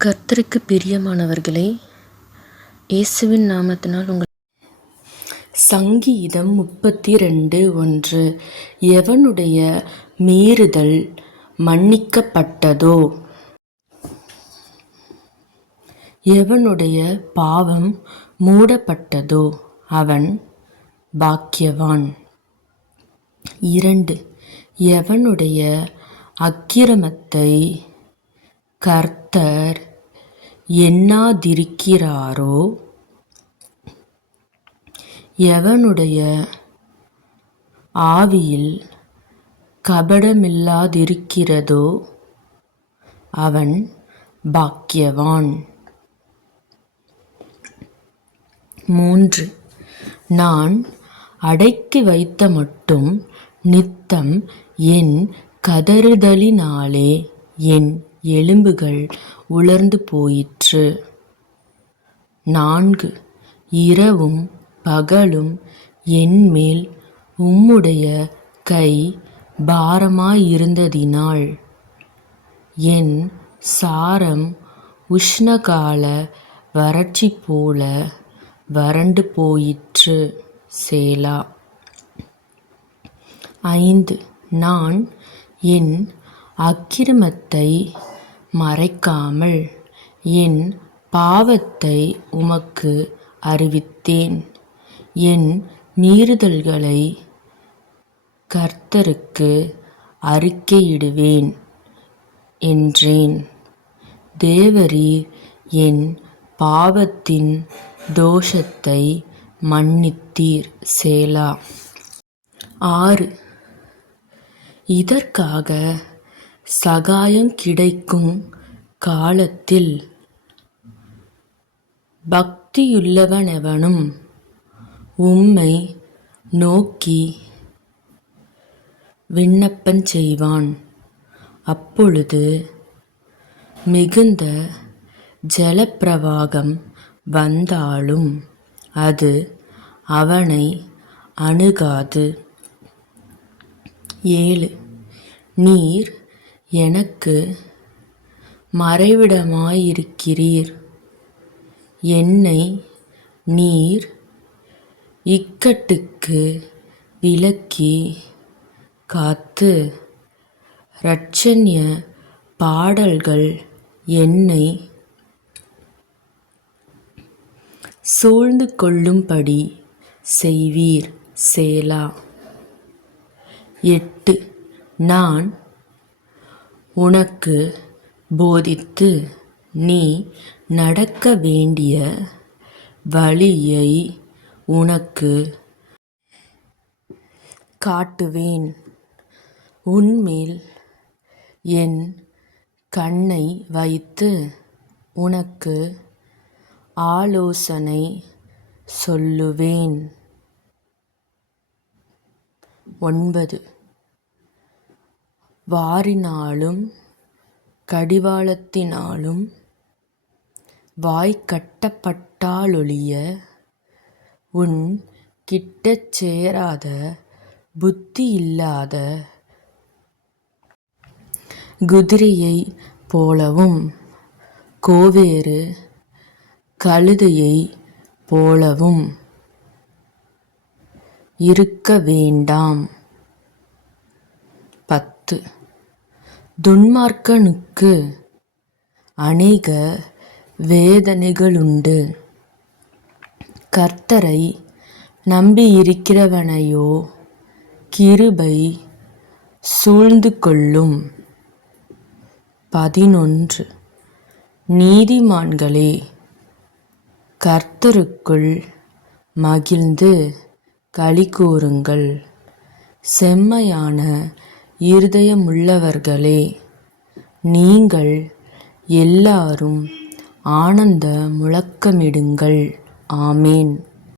கர்த்தருக்கு பிரியமானவர்களே, இயேசுவின் நாமத்தினால் உங்கள் சங்கீதம் 32:1 எவனுடைய மீறுதல் மன்னிக்கப்பட்டதோ, எவனுடைய பாவம் மூடப்பட்டதோ அவன் பாக்கியவான். 2 எவனுடைய அக்கிரமத்தை கர்த்தர் எண்ணாதிருக்கிறாரோ, எவனுடைய ஆவியில் கபடமில்லாதிருக்கிறதோ அவன் பாக்கியவான். 3 நான் அடக்கி வைத்த மட்டும் நித்தம் என் கதறுதலினாலே என் எலும்புகள் உலர்ந்து போயிற்று. 4 இரவும் பகலும் என்மேல் உம்முடைய கை பாரமாயிருந்ததினால் என் சாரம் உஷ்ணகால வறட்சி போல வறண்டு போயிற்று. சேலா. 5 நான் என் அக்கிரமத்தை மறைக்காமல் என் பாவத்தை உமக்கு அறிவித்தேன். என் மீறுதல்களை கர்த்தருக்கு அறிக்கையிடுவேன் என்றேன். தேவரீர் என் பாவத்தின் தோஷத்தை மன்னித்தீர். சேலா. 6 இதற்காக சகாயம் கிடைக்கும் காலத்தில் பக்தியுள்ளவனெவனும் உம்மை நோக்கி விண்ணப்பஞ்செய்வான். அப்பொழுது மிகுந்த ஜலப்பிரவாகம் வந்தாலும் அது அவனை அணுகாது. 7 நீர் எனக்கு மறைவிடமாயிருக்கிறீர். என்னை நீர் இக்கட்டுக்கு விலக்கி காத்து இரட்சணிய பாடல்கள் என்னை சூழ்ந்து கொள்ளும்படி செய்வீர். சேலா. 8 நான் உனக்கு போதித்து நீ நடக்க வேண்டிய வழியை உனக்கு காட்டுவேன். உன்மேல் என் கண்ணை வைத்து உனக்கு ஆலோசனை சொல்லுவேன். 9 வாரினாலும் கடிவாளத்தினாலும் வாய்க்கட்டப்பட்டாலொழிய உன் கிட்டச் சேராத புத்தியில்லாத குதிரையைப் போலவும் கோவேறு கழுதையைப் போலவும் இருக்க வேண்டாம். 10 துன்மார்க்கனுக்கு அநேக வேதனைகளுண்டு. கர்த்தரை நம்பியிருக்கிறவனையோ கிருபை சூழ்ந்து கொள்ளும். 11 நீதிமான்களே, கர்த்தருக்குள் மகிழ்ந்து களிகூருங்கள். செம்மையான இருதயமுள்ளவர்களே, நீங்கள் எல்லாரும் ஆனந்த முழக்கமிடுங்கள். ஆமென்.